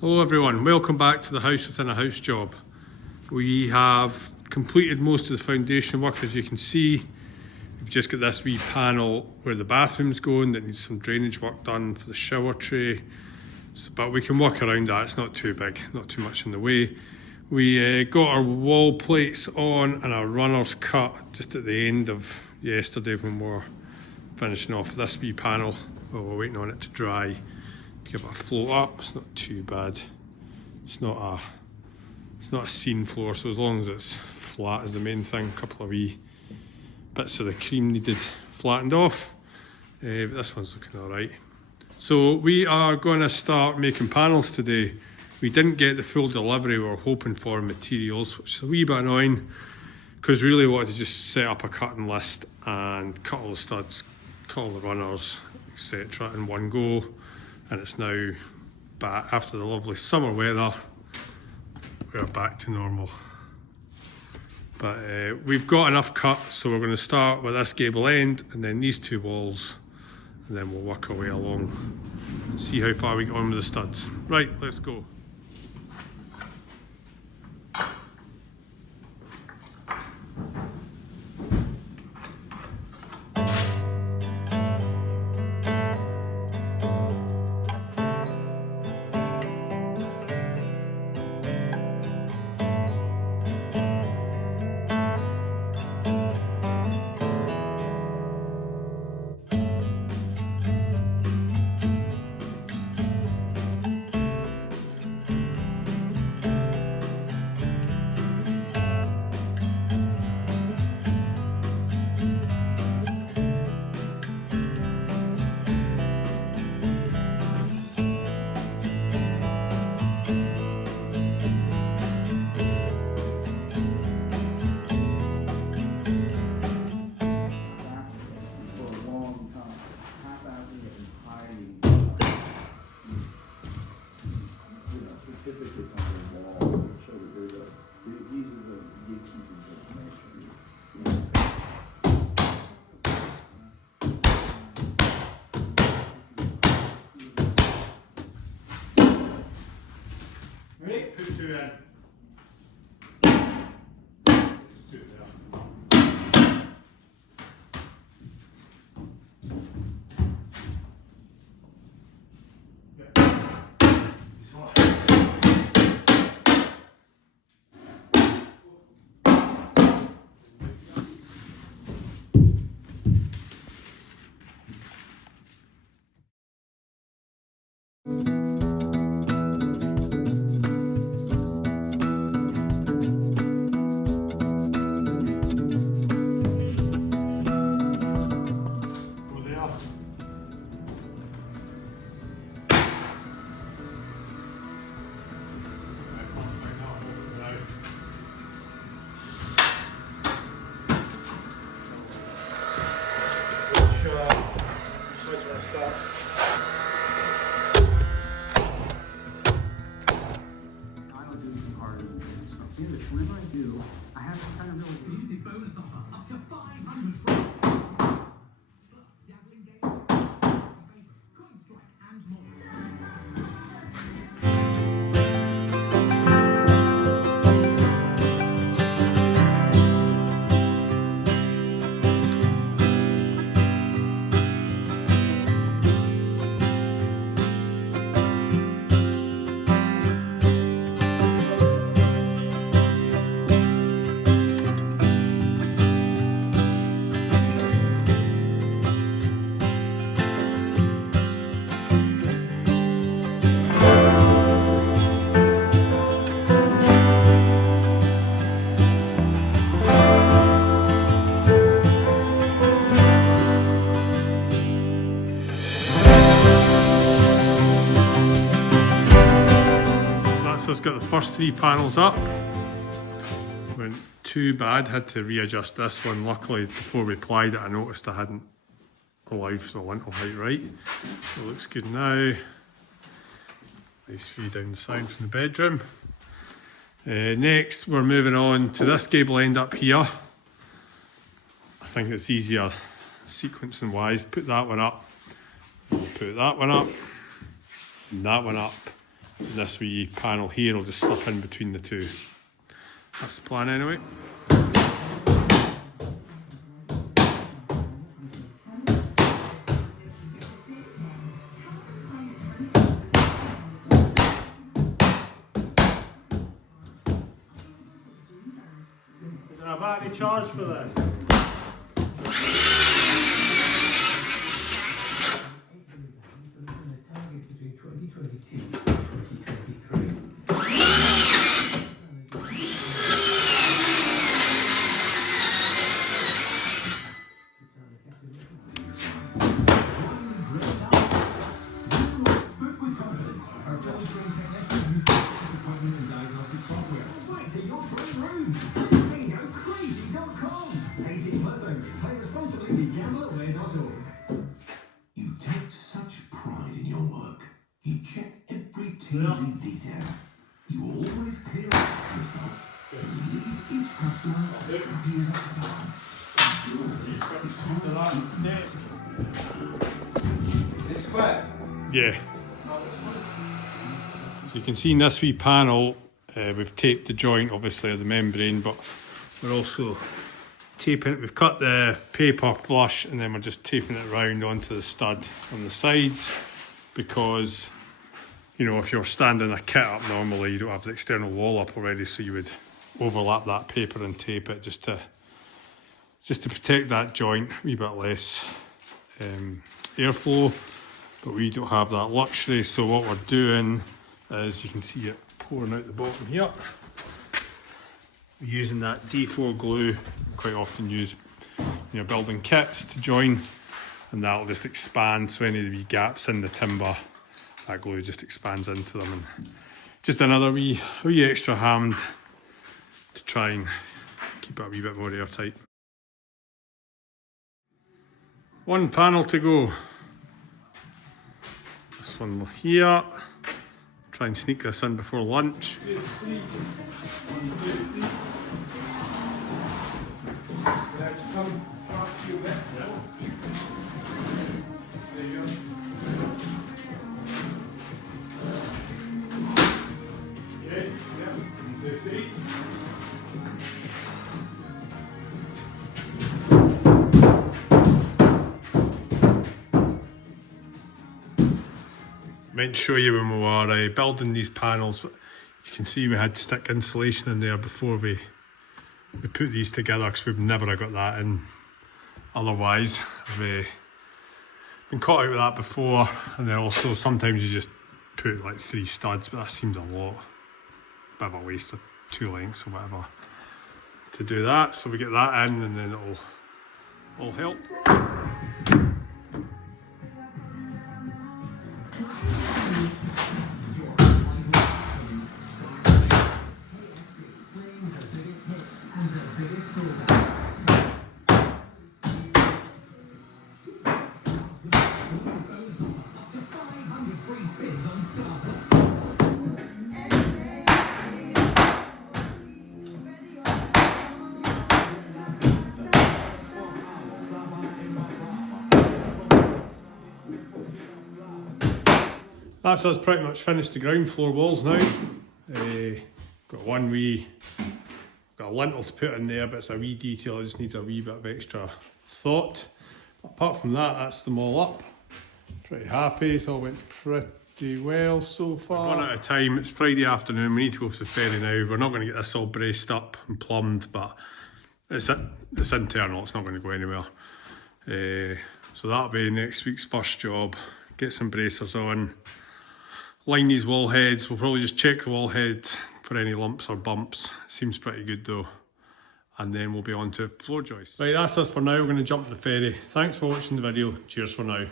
Hello everyone, welcome back to the House Within a House job. We have completed most of the foundation work. As you can see, we've just got this wee panel where the bathroom's going that needs some drainage work done for the shower tray. But we can work around that, it's not too big, not too much in the way. We got our wall plates on and our runners cut just at the end of yesterday when we were finishing off this wee panel while we're waiting on it to dry. Give it a float up, it's not too bad. It's not a scene floor, so as long as it's flat is the main thing. A couple of wee bits of the cream needed flattened off, but this one's looking alright. So we are going to start making panels today. We didn't get the full delivery we were hoping for in materials, which is a wee bit annoying, because really wanted to just set up a cutting list and cut all the studs, cut all the runners, etc. in one go. And it's now back, after the lovely summer weather, we're back to normal. But we've got enough cut, so we're going to start with this gable end and then these two walls, and then we'll work our way along and see how far we get on with the studs. Right, let's go. Right, put two in. Two there. Whenever I do, I have some kind of really music bonus offer up to 500 plus dazzling games, favorites, coin strike, and more. So it's got the first three panels up. Went too bad, had to readjust this one. Luckily, before we applied it, I noticed I hadn't allowed for the lintel height right. It looks good now. Nice view down the side from the bedroom. Next, we're moving on to this gable end up here. I think it's easier sequencing wise. Put that one up, put that one up, and that one up, And this wee panel here will just slip in between the two. That's the plan anyway. Is there a battery charge for this? You take such pride in your work. You check every teensy detail. You always clear up yourself and leave each customer as happy as a clown. It's square. Yeah. You can see in this wee panel, we've taped the joint obviously of the membrane, but we're also taping it. We've cut the paper flush and then we're just taping it round onto the stud on the sides, because you know, if you're standing a kit up normally, you don't have the external wall up already, so you would overlap that paper and tape it just to protect that joint, a wee bit less airflow. But we don't have that luxury, so what we're doing is, you can see it pouring out the bottom here. We're using that D4 glue, quite often used in your building kits, to join, and that'll just expand, so any of the wee gaps in the timber, that glue just expands into them, and just another wee extra hand to try and keep it a wee bit more airtight. One panel to go. This one here. Try and sneak this in before lunch. Meant to show you when we were building these panels, but you can see we had stick insulation in there before we put these together, because we've never got that in otherwise. I've been caught out with that before, and then also sometimes you just put like 3 studs, but that seems a lot. Bit of a waste of 2 lengths or whatever to do that. So we get that in, and then it'll all help. That's us pretty much finished the ground floor walls now. Got a lintel to put in there, but it's a wee detail, it just needs a wee bit of extra thought. Apart from that, that's them all up. Pretty happy, it's all went pretty well so far. We're 1 at a time, it's Friday afternoon, we need to go to the ferry now. We're not going to get this all braced up and plumbed, but it's internal, it's not going to go anywhere. So that'll be next week's first job. Get some bracers on. Line these wall heads. We'll probably just check the wall heads for any lumps or bumps. Seems pretty good though. And then we'll be on to floor joists. Right, that's us for now. We're going to jump to the ferry. Thanks for watching the video. Cheers for now.